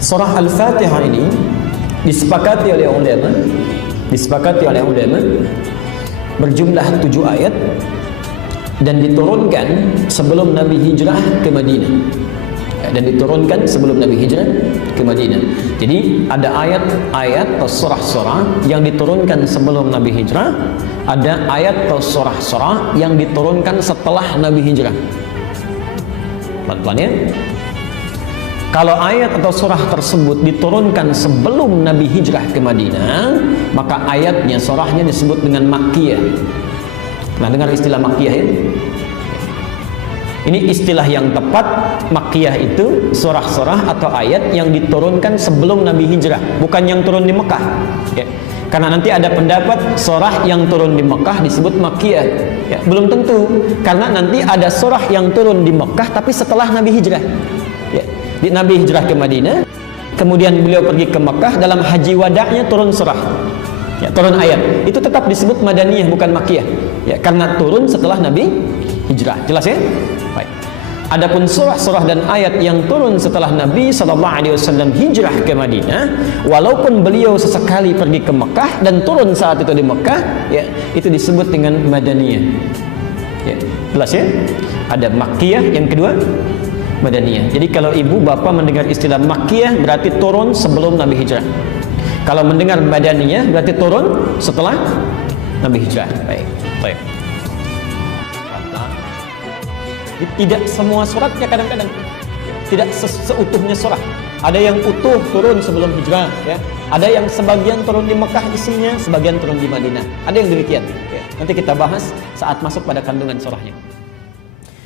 Surah Al-Fatihah ini disepakati oleh ulama berjumlah 7 ayat dan diturunkan sebelum Nabi hijrah ke Madinah. Jadi ada ayat-ayat atau surah-surah yang diturunkan sebelum Nabi hijrah, ada ayat atau surah-surah yang diturunkan setelah Nabi hijrah. Pelan-pelan ya. Kalau ayat atau surah tersebut diturunkan sebelum Nabi hijrah ke Madinah, maka ayatnya, surahnya disebut dengan Makkiyah. Nah, dengar istilah Makkiyah ya? Ini istilah yang tepat. Makkiyah itu surah-surah atau ayat yang diturunkan sebelum Nabi hijrah, bukan yang turun di Mekah ya. Karena nanti ada pendapat surah yang turun di Mekah disebut Makkiyah ya. Belum tentu, karena nanti ada surah yang turun di Mekah tapi setelah Nabi hijrah ya. Di Nabi hijrah ke Madinah, kemudian beliau pergi ke Mekah, dalam haji wada'nya turun surah ya, turun ayat, itu tetap disebut Madaniyah bukan Makkiyah ya, karena turun setelah Nabi hijrah. Jelas ya? Baik. Adapun surah-surah dan ayat yang turun setelah Nabi SAW hijrah ke Madinah, walaupun beliau sesekali pergi ke Mekah dan turun saat itu di Mekah ya, itu disebut dengan Madaniyah ya. Jelas ya? Ada Makkiyah, yang kedua Madaniyah. Jadi kalau ibu bapak mendengar istilah Makkiyah berarti turun sebelum Nabi hijrah. Kalau mendengar Madaniyah berarti turun setelah Nabi hijrah. Baik. Tidak semua suratnya, kadang-kadang tidak seutuhnya surah. Ada yang utuh turun sebelum hijrah ya. Ada yang sebagian turun di Mekah isinya, sebagian turun di Madinah. Ada yang demikian ya. Nanti kita bahas saat masuk pada kandungan surahnya.